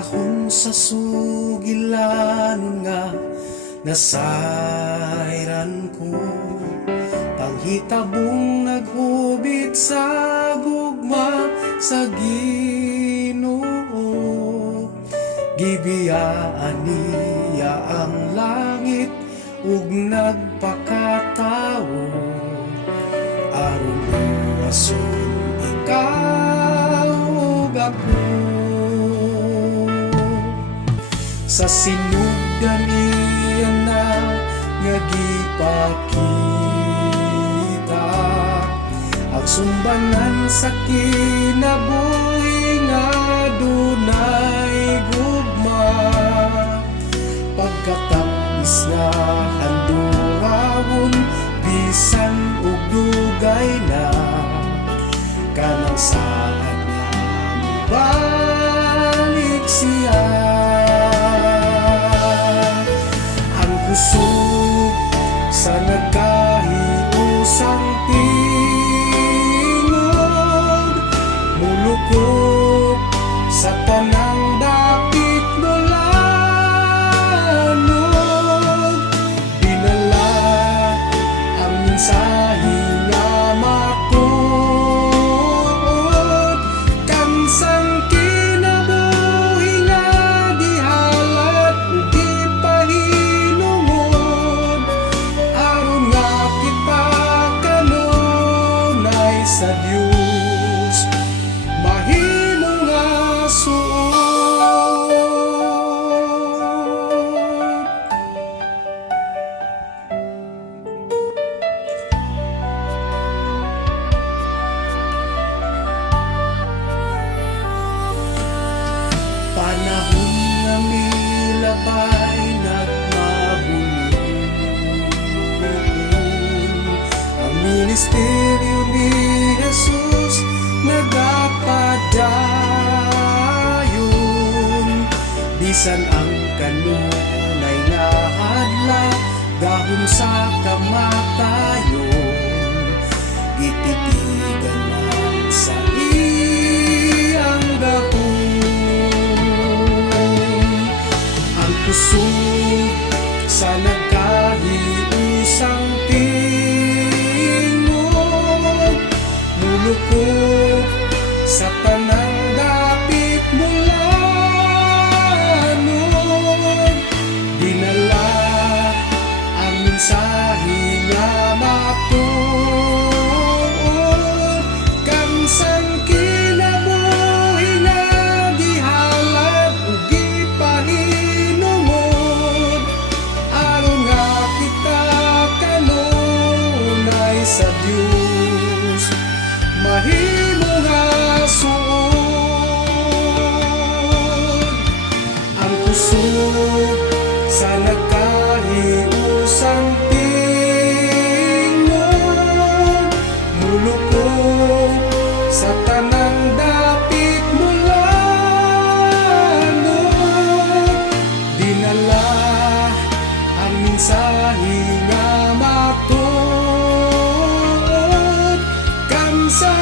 panahon sa sugilan nga nasayran ko, panghitabong naghubit sa gugma sa Ginoo. Gibiyaan niya ang langit ug nagpakatawo, aron luwason ikaw ug ako. Sa sinugdan iya na nga gipakita ang sumbanan sa kinabuhi nga dunay gugma. Pagkatapis nga handurawon bisan ug dugay na, kanang saad nga mabalik siya. Ang kusog sa nagkahiusang tingog, mulukok sa tanang dapit mulanog. Dinala ang mensahe nga matuod, kansang kinabuhi nga gihalat ug gipahinungod, aron nga kita kanunay sa Dios mahimo nga suod. Panahon nga milabay nagmabulong, ang ministeryo ni Jesus nagapadayon. Bisan ang kanunay nga hadla dahon sa kamatayon, gititigan man sa iyang gahom. Ang kusog sa nagkahiusang tingog, mulukok sa tanang dapit mulanog. Dinala ang mensahe nga matuod, kansang kinabuhi nga gihalat ug gipahinungod, aron nga kita kanunay sa Dios mahimo nga suod. Ang kusog sa nagkahiusang tingog, mulukok sa tanang dapit mulanog. Dinala ang mensahe nga matuod, kansang